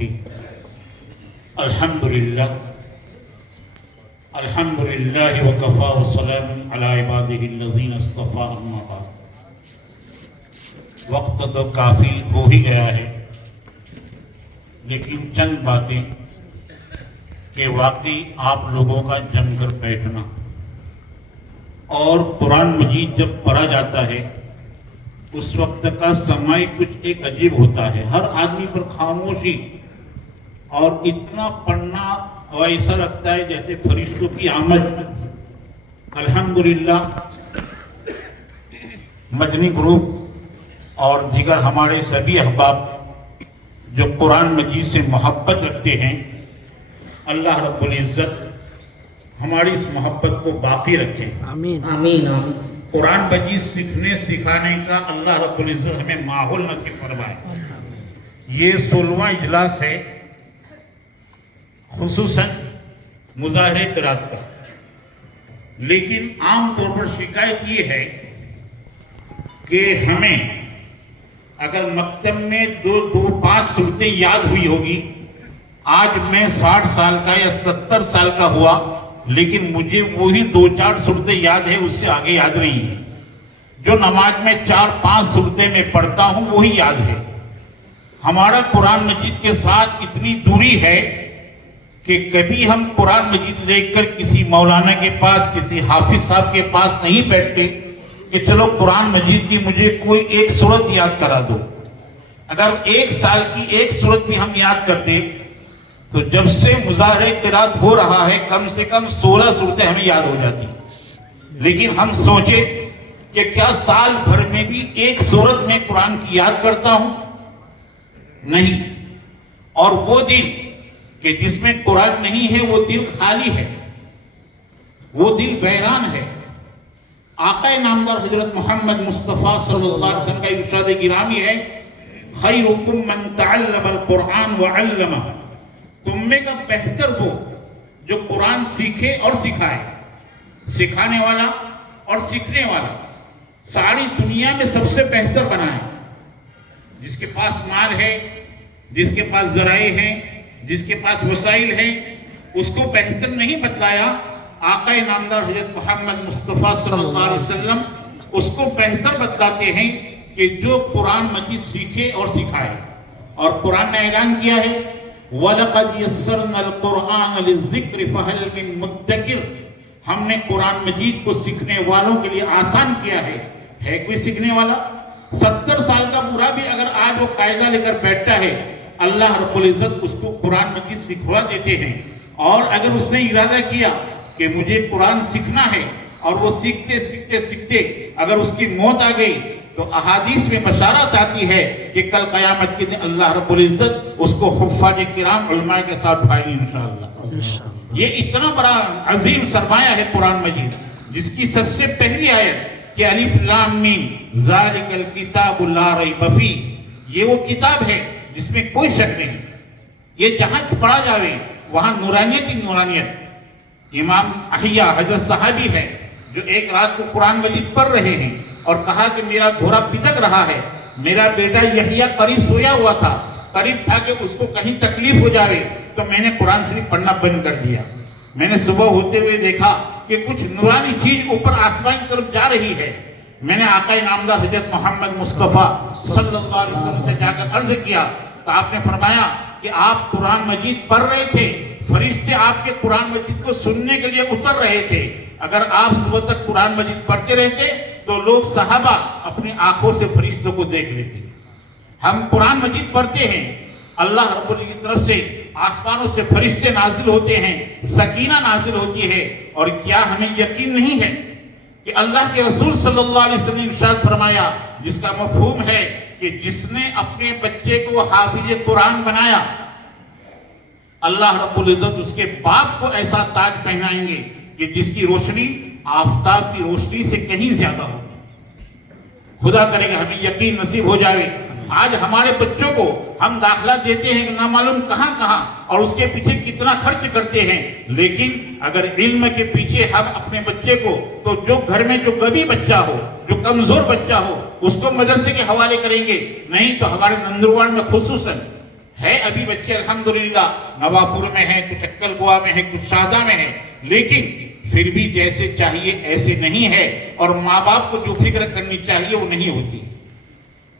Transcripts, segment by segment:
الرحیم الحمدللہ وکفی وسلام علی عبادہ الذین اصطفی اما بعد۔ وقت تو کافی ہو ہی گیا ہے، لیکن چند باتیں کہ واقعی آپ لوگوں کا جم کر بیٹھنا اور قرآن مجید جب پڑھا جاتا ہے اس وقت کا سماع کچھ ایک عجیب ہوتا ہے، ہر آدمی پر خاموشی اور اتنا پڑھنا ایسا لگتا ہے جیسے فرشتوں کی آمد۔ الحمدللہ مدنی گروپ اور دیگر ہمارے سبھی احباب جو قرآن مجید سے محبت رکھتے ہیں، اللہ رب العزت ہماری اس محبت کو باقی رکھے، آمین آمین آمین۔ قرآن مجید سیکھنے سکھانے کا اللہ رب العزت ہمیں ماحول نصیب فرمائے۔ یہ 16واں اجلاس ہے، خصوصاً مظاہرے قرات کا، لیکن عام طور پر شکایت یہ ہے کہ ہمیں اگر مکتب میں 5 صورتیں یاد ہوئی ہوگی، آج میں 60 سال کا یا 70 سال کا ہوا لیکن مجھے وہی 2-4 صورتیں یاد ہیں، اس سے آگے یاد نہیں ہے۔ جو نماز میں 4-5 صورتیں میں پڑھتا ہوں وہی یاد ہے۔ ہمارا قرآن مجید کے ساتھ اتنی دوری ہے کہ کبھی ہم قرآن مجید دیکھ کر کسی مولانا کے پاس، کسی حافظ صاحب کے پاس نہیں بیٹھتے کہ چلو قرآن مجید کی مجھے کوئی ایک سورت یاد کرا دو۔ اگر 1 سال کی ایک سورت بھی ہم یاد کرتے تو جب سے مظاہرے قرات ہو رہا ہے کم سے کم 16 صورتیں ہمیں یاد ہو جاتی، لیکن ہم سوچے کہ کیا سال بھر میں بھی ایک سورت میں قرآن کی یاد کرتا ہوں؟ نہیں۔ اور وہ دن کہ جس میں قرآن نہیں ہے وہ دل خالی ہے، وہ دل ویران ہے۔ آقا نامدار حضرت محمد مصطفیٰ صلی اللہ علیہ وسلم کا ارشاد گرامی ہے، خیرکم من تعلم القرآن وعلمہ، تم میں کا بہتر وہ جو قرآن سیکھے اور سکھائے، سکھانے والا اور سیکھنے والا، ساری دنیا میں سب سے بہتر بنائے۔ جس کے پاس مال ہے، جس کے پاس ذرائع ہیں، جس کے پاس وسائل ہیں، اس کو بہتر نہیں بتلایا، آقا نامدار حضرت محمد مصطفیٰ صلی اللہ علیہ وسلم اس کو بہتر بتلاتے ہیں کہ جو قرآن مجید سیکھے اور سکھائے۔ اور قرآن نے اعلان کیا ہے وَلَقَدْ يَسَّرْنَا الْقُرْآنَ لِلذِّكْرِ فَهَلْ مِن مُدَّكِرٍ، ہم نے قرآن مجید کو سیکھنے والوں کے لیے آسان کیا ہے کوئی سیکھنے والا؟ 70 سال کا برا بھی اگر آج وہ قاعدہ لے کر بیٹھتا ہے، اللہ رب العزت اس کو قرآن مجید سکھوا دیتے ہیں۔ اور اگر اس نے ارادہ کیا کہ مجھے قرآن سیکھنا ہے اور وہ سیکھتے سیکھتے سیکھتے اگر اس کی موت آ گئی تو احادیث میں بشارت آتی ہے کہ کل قیامت کے دن اللہ رب العزت اس کو حفاظ کرام علماء کے ساتھ اٹھائیں گے انشاءاللہ۔ یہ اتنا بڑا عظیم سرمایہ ہے قرآن مجید، جس کی سب سے پہلی آیت کہ الف لام میم ذالک الکتاب لا ریب فیہ، یہ وہ کتاب ہے جس میں کوئی شک نہیں، یہ جہاں پڑھا جاوے وہاں نورانیت ہی نورانیت۔ امام احیاء حضرت صحابی ہے جو ایک رات کو قرآن مجید پڑھ رہے ہیں اور کہا کہ میرا گھوڑا پتک رہا ہے، میرا بیٹا یحییٰ قریب سویا ہوا تھا، قریب تھا کہ اس کو کہیں تکلیف ہو جاوے، تو میں نے قرآن شریف پڑھنا بند کر دیا۔ میں نے صبح ہوتے ہوئے دیکھا کہ کچھ نورانی چیز اوپر آسمان کی طرف جا رہی ہے۔ میں نے آقا نامدار حضرت محمد مصطفیٰ صلی اللہ علیہ وسلم سے جا کر عرض کیا تو آپ نے فرمایا کہ آپ قرآن مجید پڑھ رہے تھے، فرشتے آپ کے قرآن مجید کو سننے کے لیے اتر رہے تھے، اگر آپ صبح تک قرآن مجید پڑھتے رہتے تو لوگ صحابہ اپنی آنکھوں سے فرشتوں کو دیکھ لیتے۔ ہم قرآن مجید پڑھتے ہیں، اللہ رب العزت کی طرف سے آسمانوں سے فرشتے نازل ہوتے ہیں، سکینہ نازل ہوتی ہے۔ اور کیا ہمیں یقین نہیں ہے کہ اللہ کے رسول صلی اللہ علیہ وسلم نے ارشاد فرمایا، جس کا مفہوم ہے کہ جس نے اپنے بچے کو حافظ قرآن بنایا، اللہ رب العزت اس کے باپ کو ایسا تاج پہنائیں گے کہ جس کی روشنی آفتاب کی روشنی سے کہیں زیادہ ہوگی۔ خدا کرے گا ہمیں یقین نصیب ہو جائے۔ آج ہمارے بچوں کو ہم داخلہ دیتے ہیں کہ نہ معلوم کہاں کہاں اور اس کے پیچھے کتنا خرچ کرتے ہیں، لیکن اگر علم کے پیچھے ہم اپنے بچے کو، تو جو گھر میں جو غبی بچہ ہو، جو کمزور بچہ ہو، اس کو مدرسے کے حوالے کریں گے، نہیں تو ہمارے نندرواڑ میں خصوصاً ہے ابھی بچے الحمدللہ نواپور میں ہیں، کچھ اکل گوا میں ہیں، کچھ شاہدہ میں ہیں، لیکن پھر بھی جیسے چاہیے ایسے نہیں ہے، اور ماں باپ کو جو فکر کرنی چاہیے وہ نہیں ہوتی۔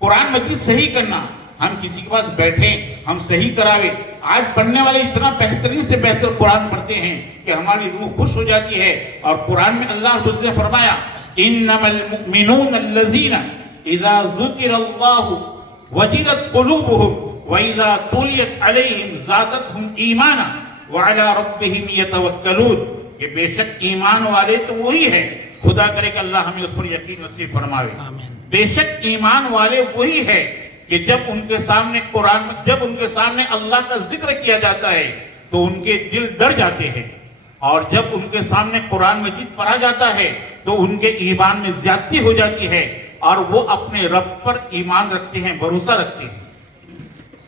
قرآن مجید صحیح کرنا، ہم کسی کے پاس بیٹھیں ہم صحیح کراوے، آج پڑھنے والے اتنا بہترین سے بہتر قرآن پڑھتے ہیں کہ ہماری روح خوش ہو جاتی ہے۔ اور قرآن میں اللہ رب العزت نے فرمایا انما المؤمنون الذین اذا ذکر اللہ وجلت قلوبهم واذا تلیت علیہم زادتهم ایمانا وعلی ربهم یتوکلون، کہ بے شک ایمان والے تو وہی ہے، خدا کرے کہ اللہ ہمیں اس پر یقین نصیب فرماوے، بے شک ایمان والے وہی ہے کہ جب ان کے سامنے جب ان کے سامنے اللہ کا ذکر کیا جاتا ہے تو ان کے دل ڈر جاتے ہیں، اور جب ان کے سامنے قرآن مجید پڑھا جاتا ہے تو ان کے ایمان میں زیادتی ہو جاتی ہے، اور وہ اپنے رب پر ایمان رکھتے ہیں، بھروسہ رکھتے ہیں۔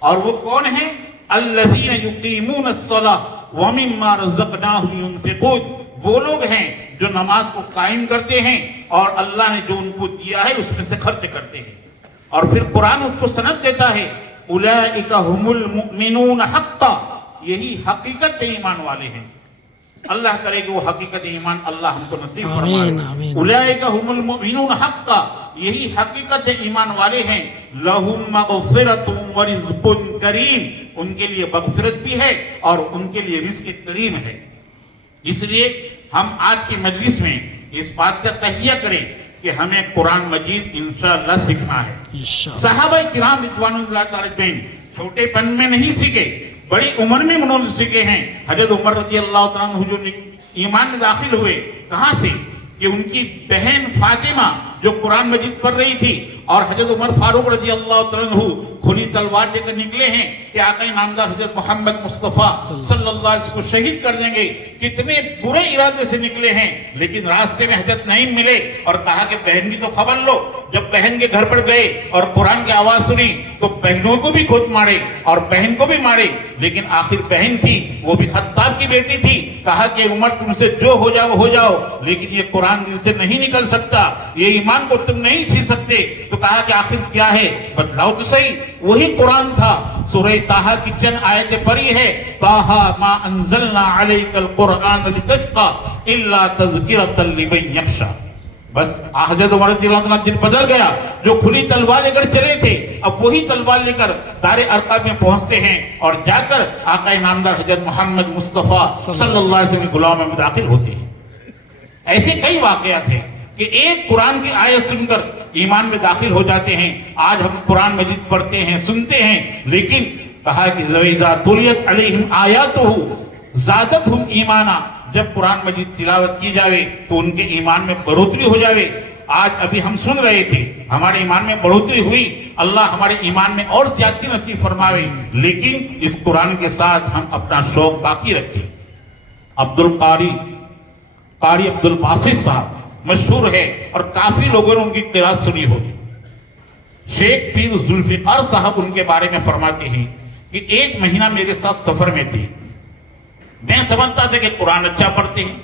اور وہ کون ہیں؟ الذین یقیمون الصلاۃ ومما رزقناہم ینفقون، وہ لوگ ہیں جو نماز کو قائم کرتے ہیں اور اللہ نے جو ان کو دیا ہے اس میں سے خرچ کرتے ہیں۔ اور پھر قرآن اس کو سند دیتا ہے اولئک ھم المؤمنون حقا، یہی حقیقت ایمان والے ہیں۔ اللہ کرے کہ وہ حقیقت ایمان اللہ ہم کو نصیب فرمائے۔ اولئک ھم المؤمنون حقا، یہی حقیقت ایمان والے ہیں۔ لہم مغفرۃ ورزق کریم، ان کے لیے مغفرت بھی ہے اور ان کے لیے رزق کریم ہے۔ اس لیے ہم آج کی مجلس میں اس بات کا تہیہ کریں کہ ہمیں قرآن مجید انشاءاللہ سیکھنا ہے۔ صحابہ کرام رضوان اللہ تعالی اجمعین چھوٹے پن میں نہیں سیکھے، بڑی عمر میں انہوں نے سیکھے ہیں۔ حضرت عمر رضی اللہ تعالیٰ عنہ جو ایمان میں داخل ہوئے، کہاں سے؟ کہ ان کی بہن فاطمہ جو قرآن مجید پڑھ رہی تھی، اور حضرت عمر فاروق رضی اللہ تعالیٰ عنہ کھلی تلوار لے کر نکلے ہیں کہ آقا نامدار حضرت محمد مصطفیٰ صلی اللہ علیہ وسلم کو شہید کر دیں گے۔ کتنے برے ارادے سے نکلے ہیں، لیکن راستے میں حضرت نعیم ملے اور کہا کہ بہن کی تو خبر لو۔ جب بہن کے گھر پر گئے اور قرآن کی آواز سنی تو بہنوں کو بھی خود مارے اور بہن کو بھی مارے، لیکن آخر بہن تھی، وہ بھی خطاب کی بیٹی تھی، کہا کہ عمر تم سے جو ہو جاؤ ہو جاؤ، لیکن یہ قرآن دل سے نہیں نکل سکتا، یہ ایمان کو تم نہیں سی سکتے۔ تو کہا کہ آخر کیا ہے بتلاؤ تو صحیح۔ وہی قرآن تھا، سورہ طٰہٰ کی چند آیتیں پڑھی ہے، طٰہٰ ما انزلنا علیک القرآن لتشقی الا تذکرۃ لمن یخشی۔ بس حضرت عمر رضی اللہ عنہ دل بدل گیا، جو کھلی تلوار لے کر چلے تھے اب وہی تلوار لے کر دار ارقم میں پہنچتے ہیں، اور جا کر آقا نامدار حضرت محمد مصطفیٰ صلی اللہ علیہ وسلم کے غلاموں میں داخل ہوتے ہیں۔ ایسے کئی واقعات ہیں کہ ایک قرآن کی آیت سن کر ایمان میں داخل ہو جاتے ہیں۔ آج ہم قرآن مجید پڑھتے ہیں، سنتے ہیں، لیکن کہا کہ وَإِذَا تُلِيَتْ عَلَيْهِمْ آيَاتُهُ زَادَتْهُمْ ایمانا، جب قرآن مجید تلاوت کی جاوے تو ان کے ایمان میں بڑھوتری ہو جاوے۔ آج ابھی ہم سن رہے تھے، ہمارے ایمان میں بڑھوتری ہوئی، اللہ ہمارے ایمان میں اور زیادتی نصیب فرماوے، لیکن اس قرآن کے ساتھ ہم اپنا شوق باقی رکھیں۔ قاری عبد الباسط صاحب مشہور ہے اور کافی لوگوں نے ان کی قرات سنی ہوگی۔ شیخ پیر ذوالفقار صاحب ان کے بارے میں فرماتے ہیں کہ ایک مہینہ میرے ساتھ سفر میں تھی، میں سمجھتا تھا کہ قرآن اچھا پڑھتے ہیں،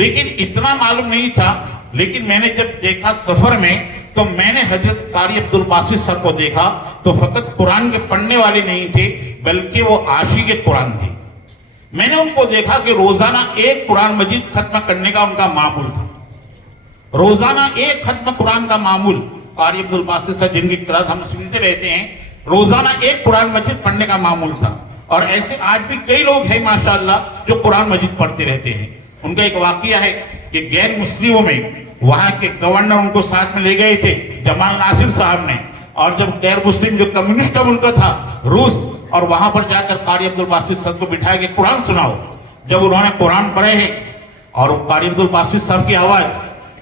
لیکن اتنا معلوم نہیں تھا۔ لیکن میں نے جب دیکھا سفر میں تو میں نے حضرت قاری عبد الباسط صاحب کو دیکھا تو فقط قرآن کے پڑھنے والے نہیں تھے بلکہ وہ عاشق قرآن تھے۔ میں نے ان کو دیکھا کہ روزانہ ایک قرآن مجید ختم کرنے کا ان کا معمول تھا، روزانہ ایک ختم قرآن کا معمول۔ قاری عبد الباسط صاحب جن کی قرات ہم سنتے رہتے ہیں، روزانہ ایک قرآن مجید پڑھنے کا معمول تھا، اور ایسے آج بھی کئی لوگ ہیں ماشاءاللہ جو قرآن مجید پڑھتے رہتے ہیں۔ ان کا ایک واقعہ ہے کہ غیر مسلموں میں وہاں کے گورنر ان کو ساتھ میں لے گئے تھے جمال ناصر صاحب نے، اور جب غیر مسلم جو کمیونسٹ کا ملک تھا روس، اور وہاں پر جا کر قاری عبد الباسط صاحب کو بٹھایا کہ قرآن سناؤ۔ جب انہوں نے قرآن پڑھے ہیں اور قاری عبد الباسط صاحب کی آواز،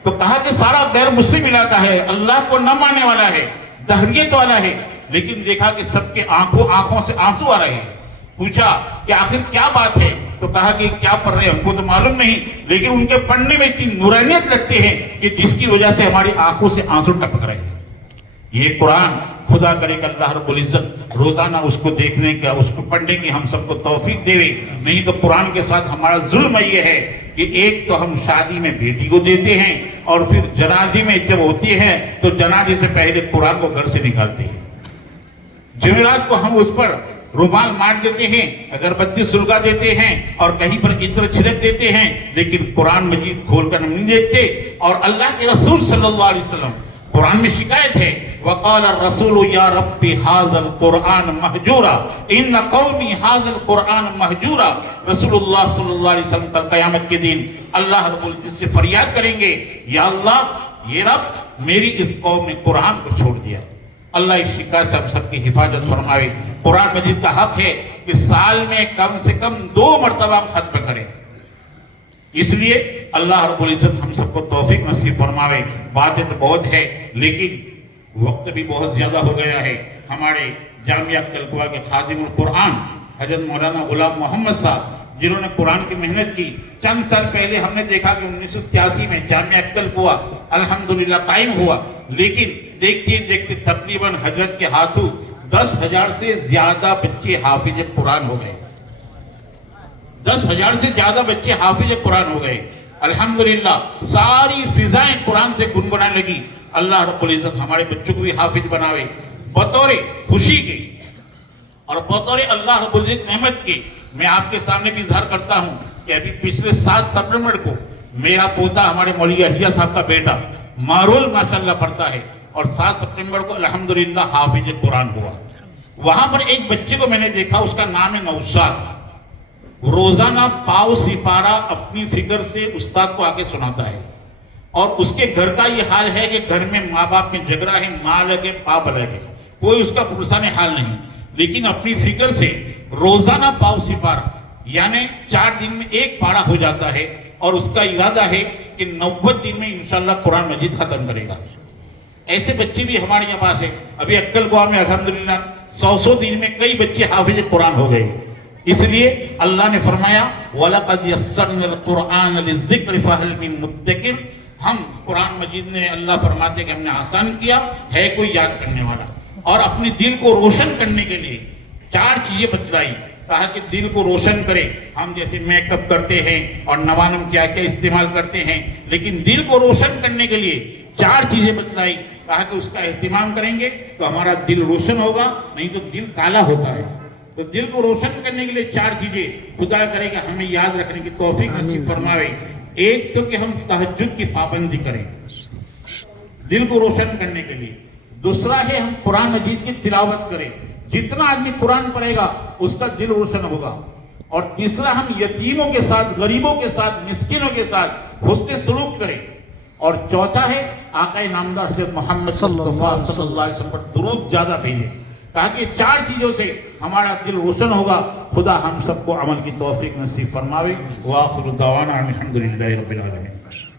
تو کہا کہ سارا غیر مسلم علاقہ ہے، اللہ کو نہ ماننے والا ہے، دہریت والا ہے، لیکن دیکھا کہ سب کے آنکھوں سے آنسو آ رہے ہیں۔ پوچھا کہ آخر کیا بات ہے؟ تو کہا کہ کیا پڑھ رہے ہیں ہم کو تو معلوم نہیں، لیکن ان کے پڑھنے میں اتنی نورانیت لگتی ہے کہ جس کی وجہ سے ہماری آنکھوں سے آنسو ٹپک رہے ہیں۔ یہ قرآن خدا کرے کہ اللہ رب العزت روزانہ اس کو دیکھنے کا، اس کو پڑھنے کی ہم سب کو توفیق دے، نہیں تو قرآن کے ساتھ ہمارا ظلم یہ ہے کہ ایک تو ہم شادی میں بیٹی کو دیتے ہیں، اور پھر جنازے میں جب ہوتی ہے تو جنازے سے پہلے قرآن کو گھر سے نکالتے ہیں۔ جمعرات کو ہم اس پر رومال مار دیتے ہیں، اگربتی سلگا دیتے ہیں اور کہیں پر عطر چھڑک دیتے ہیں، لیکن قرآن مجید کھول کر نہیں دیکھتے. اور اللہ کے رسول صلی اللہ علیہ وسلم قرآن میں شکایت ہے، وقال الرسول یا رب ھذا القرآن مہجورا ان قومی ھذا القرآن مہجورا. رسول اللہ صلی اللہ علیہ وسلم کل قیامت کے دن اللہ رب العزت سے فریاد کریں گے، یا اللہ یہ رب میری اس قوم نے قرآن کو چھوڑ دیا. اللہ اس شکایت سے ہم سب کی حفاظت فرمائے. قرآن مجید کا حق ہے کہ سال میں کم سے کم 2 مرتبہ ہم ختم کریں. اس لیے اللہ رب العزت ہم سب کو توفیق نصیب فرماوے. باتیں تو بہت ہے لیکن وقت بھی بہت زیادہ ہو گیا ہے. ہمارے جامعہ کلکوا کے خادم القرآن حضرت مولانا غلام محمد صاحب جنہوں نے قرآن کی محنت کی، چند سال پہلے ہم نے دیکھا کہ 1983 میں جامعہ کلکوا الحمدللہ قائم ہوا، لیکن دیکھتے دیکھتے تقریباً حضرت کے ہاتھوں 10,000 سے زیادہ بچے حافظ قرآن ہو گئے. 10,000 سے زیادہ بچے حافظ قرآن ہو گئے. الحمدللہ ساری فضائیں قرآن سے گنگنانے لگی. اللہ رب العزت ہمارے بچوں کو بھی حافظ بناوے. بطور خوشی کی اور بطور اللہ رب العزت نعمت کی میں آپ کے سامنے بھی اظہار کرتا ہوں کہ ابھی پچھلے 7 ستمبر کو میرا پوتا ہمارے مولوی یحییٰ صاحب کا بیٹا مارول ماشاءاللہ پڑھتا ہے اور 7 ستمبر کو الحمدللہ حافظ قرآن ہوا. وہاں پر ایک بچے کو میں نے دیکھا، اس کا نام ہے نوشاد. روزانہ پاؤ سپارہ اپنی فکر سے استاد کو آگے سناتا ہے اور اس کے گھر کا یہ حال ہے کہ گھر میں ماں باپ میں جھگڑا ہے، ماں لگے باپ لگے، کوئی اس کا پرسان حال نہیں، لیکن اپنی فکر سے روزانہ پاؤ سپارہ یعنی 4 دن میں 1 پارہ ہو جاتا ہے اور اس کا ارادہ ہے کہ 90 دن میں انشاءاللہ قرآن مجید ختم کرے گا. ایسے بچے بھی ہمارے یہاں پاس ہیں. ابھی اکل گوا میں الحمدللہ 100 دن میں کئی بچے حافظ قرآن ہو گئے. اس لیے اللہ نے فرمایا وَلَقَدْ يَسَّرْنَا الْقُرْآنَ لِلذِّكْرِ فَهَلْ مِن مُدَّكِرٍ. ہم قرآن مجید نے اللہ فرماتے کہ ہم نے آسان کیا ہے کوئی یاد کرنے والا. اور اپنے دل کو روشن کرنے کے لیے 4 چیزیں بتلائی. کہا کہ دل کو روشن کرے. ہم جیسے میک اپ کرتے ہیں اور نوانم کیا کیا استعمال کرتے ہیں، لیکن دل کو روشن کرنے کے لیے 4 چیزیں بتلائی. کہا کہ اس کا اہتمام کریں گے تو ہمارا دل روشن ہوگا، نہیں تو دل کالا ہوتا ہے. تو دل کو روشن کرنے کے لیے 4 چیزیں خدا کرے گا ہمیں یاد رکھنے کی توفیق نصیب فرماوے. ایک تو کہ ہم تہجد کی پابندی کریں دل کو روشن کرنے کے لیے. دوسرا ہے ہم قرآن مجید کی تلاوت کریں. جتنا آدمی قرآن پڑھے گا اس کا دل روشن ہوگا. اور تیسرا ہم یتیموں کے ساتھ، غریبوں کے ساتھ، مسکینوں کے ساتھ حسن سلوک کریں. اور چوتھا ہے آقا نامدار حضرت محمد مصطفیٰ صلی اللہ علیہ وسلم پر درود زیادہ بھیجیں. کہا کہ 4 چیزوں سے ہمارا دل روشن ہوگا. خدا ہم سب کو عمل کی توفیق نصیب فرماوے. وآخر دعوانا الحمدللہ رب العالمین.